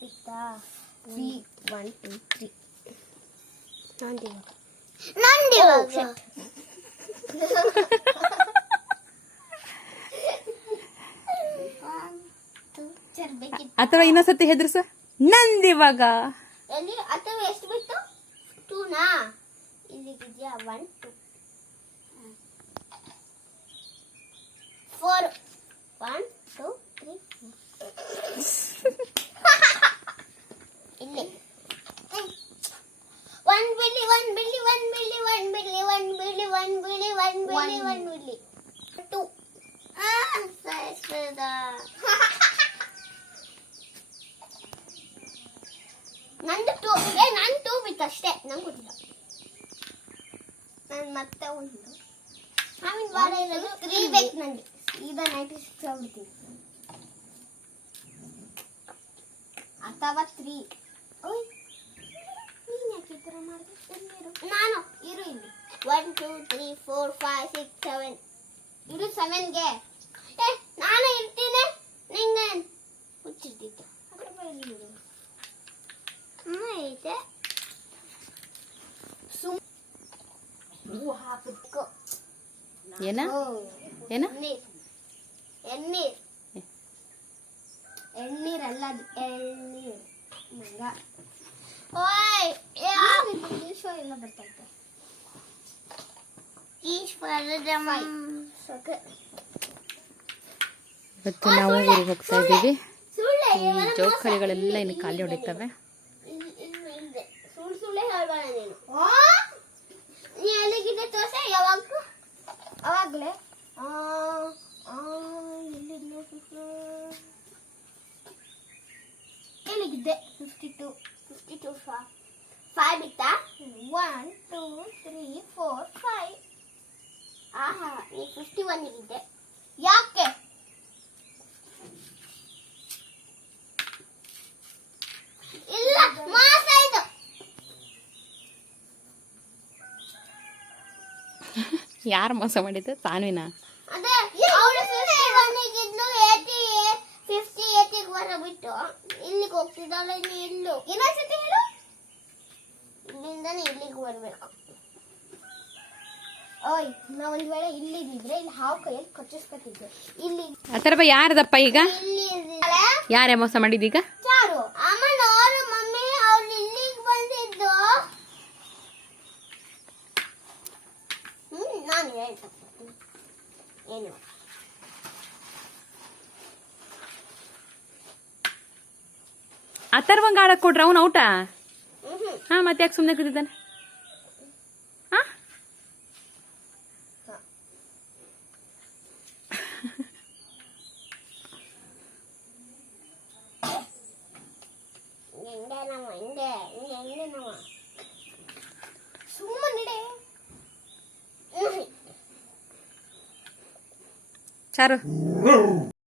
ಬಿತ್ತಾ 3 1 2 3 ಅಥವಾ ಇನ್ನೊಂದ್ಸತಿ ಹೆದರ್ಸ ನಂದಿವಾಗ ಎಲ್ಲಿ ಅಥವಾ ಎಷ್ಟು ಬಿತ್ತು 2 ನಾ ಇಲ್ಲಿಗಿದ್ಯಾ 1 2 4 1 2 3 ಇಲ್ಲಿ 1 ಬಿಲ್ಲಿ 1 ಬಿಲ್ಲಿ 1 ಬಿಲ್ಲಿ 1 ಬಿಲ್ಲಿ 1 ಬಿಲ್ಲಿ 1 ಬಿಲ್ಲಿ 1 ಬಿಲ್ಲಿ 1 ಬಿಲ್ಲಿ 2 ಸರಿಸದ ನಂದು 2 ನಾನು 2 ಬಿತ್ತು ಅಷ್ಟೇ ನಂಗೆ ಗೊತ್ತಿಲ್ಲ ನಾನು ಮತ್ತೆ ಒಂದು ಆಮೇಲೆ ವಾರ ಇರೋದು 3 ಬೇಕು ನನಗೆ ಈಗ 96 ಆಗ್ಬಿಡ್ತೀನಿ ಅಥವಾ 3 ಓಯ್ ನೀನು ಯಾಕೆ ಈ ಥರ ಮಾಡಿದೆ ನಾನು ಇರು ಇಲ್ಲಿ 1 2 3 4 5 6 7 ಇಡು 7ಗೆ ನಾನು ಇರ್ತೀನಿ ನಿಂಗೆ ಹುಚ್ಚಿರ್ತಿತ್ತು ಅದ್ರ ಬೈಲಿ ಇಡು ಐತೆ ಹಾಕಬೇಕು ಏನ ಏನ ಎಣ್ಣೀರಲ್ಲ ಅದು ಎಳ್ನೀರು ಮಂಗ ಓಯ್ ಇಂಗ್ಲೀಷ್ ಎಲ್ಲ ಬರ್ತೈತೆ ಇವತ್ತು ನಾವು ಊರಿಗೆ ಹೋಗ್ತಾ ಇದ್ದೀವಿ ಈ ಜೋಕಾಲಿಗಳೆಲ್ಲ ಇನ್ನು ಖಾಲಿ ಹೊಡಿತವೆ ಸುಳ್ಳೆ ಹೇಳ್ಬೇಡ ನೀನು ಎಲ್ಲಿಗಿದೆ ತೋರ್ಸೆ ಯಾವಾಗ ಅವಾಗಲೇ ಎಲ್ಲಿಗಿದ್ದೆ 52 5 ಬಿತ್ತಾ 1 2 3 4 5 ಆಹಾ ನೀ 51 ಇದ್ದೆ ಯಾಕೆ ಇಲ್ಲ ಮಾಸ ಇದು ಯಾರು ಮೋಸ ಮಾಡಿದ್ದು ತಾನ್ವಿನ ಅದೇ ಅವಳು 51 ಇದ್ಲು 80 50 80 ಬರಬಿಟ್ಟು ಇಲ್ಲಿಗೆ ಹೋಗ್ತಿದ್ದಾಳೆ ನೀ ಎಲ್ಲು ಇನ್ನೊಂದ್ಸತಿ ಹೇಳು ಇಲ್ಲಿಂದಾನೆ ಇಲ್ಲಿಗೆ ಬರಬೇಕು ಓಯ್ ನಾ ಒಂದ್ ವೇಳೆ ಇಲ್ಲಿದ್ರೆ ಇಲ್ಲಿ ಹಾವು ಕೈಯಲ್ಲಿ ಕಚ್ಚಿಸ್ಕೊತಿದ್ದೆ ಇಲ್ಲಿ ಅಥರ್ವ ಯಾರದಪ್ಪ ಈಗ ಇಲ್ಲಿ ಯಾರೇ ಮೋಸ ಮಾಡಿದೀಗ ಚಾರು ಅಮ್ಮ ನೋಡು ಮಮ್ಮಿ ಅವ್ರು ಇಲ್ಲಿಗೆ ಬಂದಿದ್ದು ನಾನು ಹೇಳ್ತಾ ಏನು ಅಥರ್ವಂಗ ಆಡಕ್ ಕೊಟ್ರ ಅವ್ನು ಔಟ ಹಾ ಮತ್ತೆ ಯಾಕೆ ಸುಮ್ಮನೆ ಕೂತಿದ್ದಾನೆ ಹಾ ಸುಮ್ಮನೆ ಚಾರು